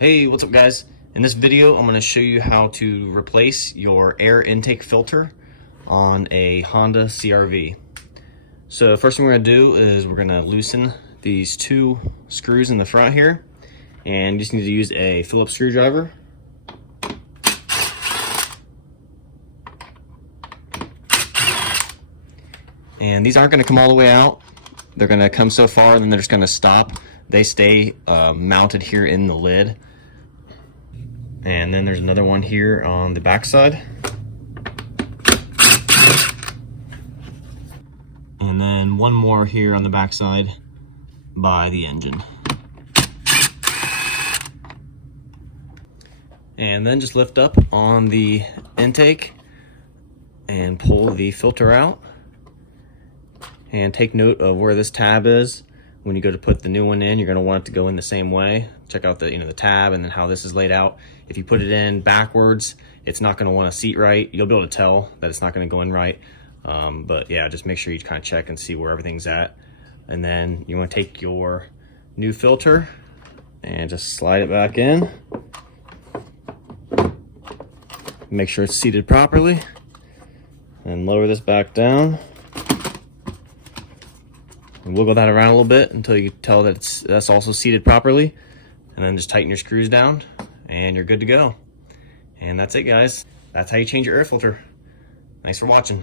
Hey, what's up guys? In this video, I'm going to show you how to replace your air intake filter on a Honda CRV. So first thing we're going to do is we're going to loosen these two screws in the front here, and you just need to use a Phillips screwdriver. And these aren't going to come all the way out. They're going to come so far and then they're just going to stop. They stay mounted here in the lid. And then there's another one here on the back side. And then one more here on the back side by the engine. And then just lift up on the intake and pull the filter out. And take note of where this tab is. When you go to put the new one in, you're going to want it to go in the same way. Check out the the tab and then how this is laid out. If you put it in backwards, it's not going to want to seat right. You'll be able to tell that it's not going to go in right. But yeah, just make sure you kind of check and see where everything's at. And then you want to take your new filter and just slide it back in. Make sure it's seated properly. And lower this back down. And wiggle that around a little bit until you tell that that's also seated properly. And then just tighten your screws down and you're good to go. And that's it, guys. That's how you change your air filter. Thanks for watching.